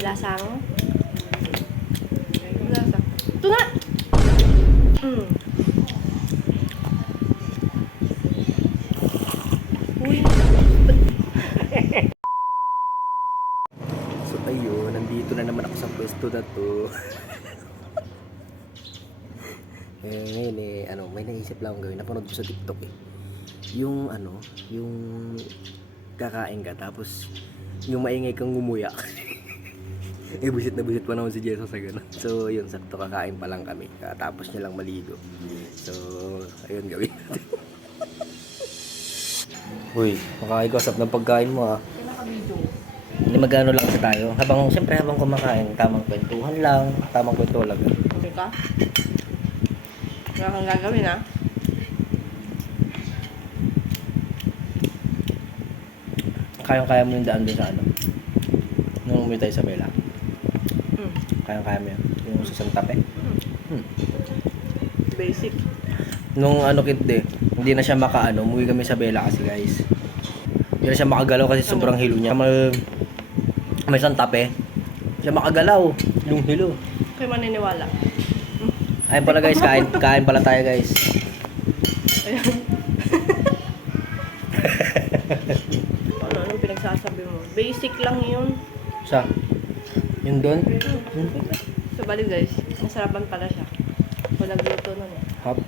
Lasang? Lasa. Ito na! Uy. So ayun, nandito na naman ako sa pwesto na to. Ngayon may naisip lang akong gawin. Napanood ko sa TikTok yung kakain ka tapos yung maingay kang ngumuya. Busit na busit pa naman si Jessa sa gano'n. So yun, sakto kakain pa lang kami. Tapos niya lang maligo. So ayun, gawin natin. Uy, makakikosap ng pagkain mo Hindi magano lang sa tayo. Siyempre habang kumakain, tamang kwentuhan lang. Tamang kwentuhan lang. Okay ka? Wala kang gagawin, ha? Kayang-kaya mo yung daan doon sa nung umuwi tayo sa Bella. Kayang-kaya mo yun. Yung sa Santa Fe. Basic. Nung hindi na siya umuwi kami sa Bella kasi guys. Hindi na siya makagalaw kasi sobrang hilo niya. May Santa Fe. Siya makagalaw. Yung hilo. Kayo maniniwala. Ayun pala guys, kain pala tayo guys. Ayan. Anong pinagsasabi mo? Basic lang yun. Yun doon? So, bali guys, masarapan pala siya. Walang luto nun eh. Hop.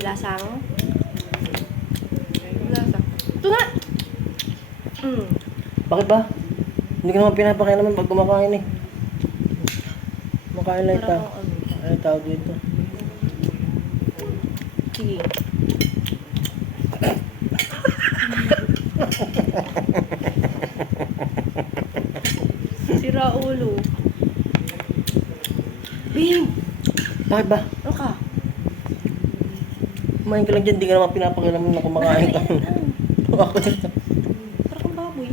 Lasang? Lasa. Ito na! Bakit ba? Hindi ka naman pinapakialaman pag kumakain Kumakain lang ito. Ano tawag dito? Sige. Sira ulo. Babe! Bakit ba? Ano ka? Kumain ka lang dyan, di ka naman pinapakialaman na kumakain ka. Ako nito. Parang kang baboy.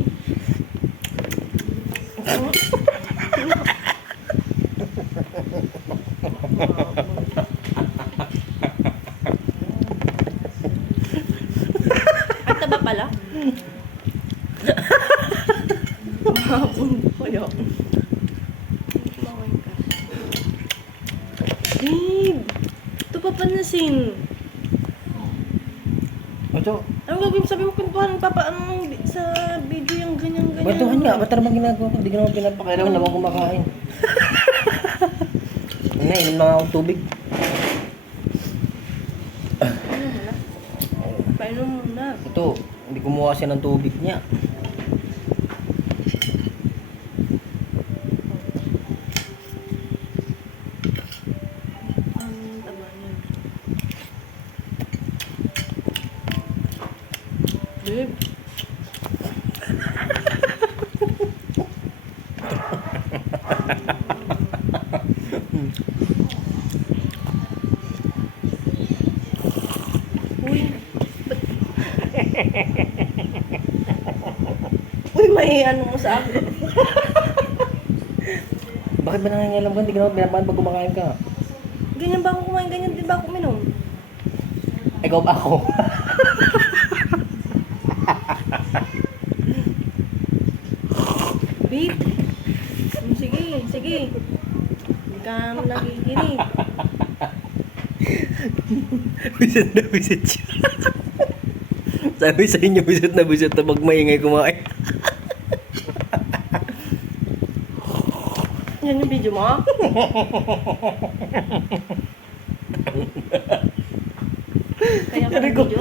Ay, taba pala? Mahapon kaya. Kumakain ka. Babe! Ito pa panasin. Ito, Anong gagawin? Sabi mo kwentuhan sa video yung ganyan-ganyan. kwentuhan nga. Ba't naman ginagawa ko? Di ka naman pinapakialaman na kumakain. Inom na akong tubig. Painom mo na. Ito, hindi kumuha siya ng tubig niya. Ang taba niya. Babe. Uy. Uy, may ano mo sa akin. Bakit ba nangangalam ka? Hindi ka naman pinapakialaman pag kumakain ka. Ganyan ba ako kumain? Ganyan din ba ako minom? Ikaw ba ako? Babe. Sige. Hindi ka nakikinig. Bisit na bisit siya. Sabi sa inyo, bisit na pag maingay kumain. Yan yung video mo? Kaya ka ng video?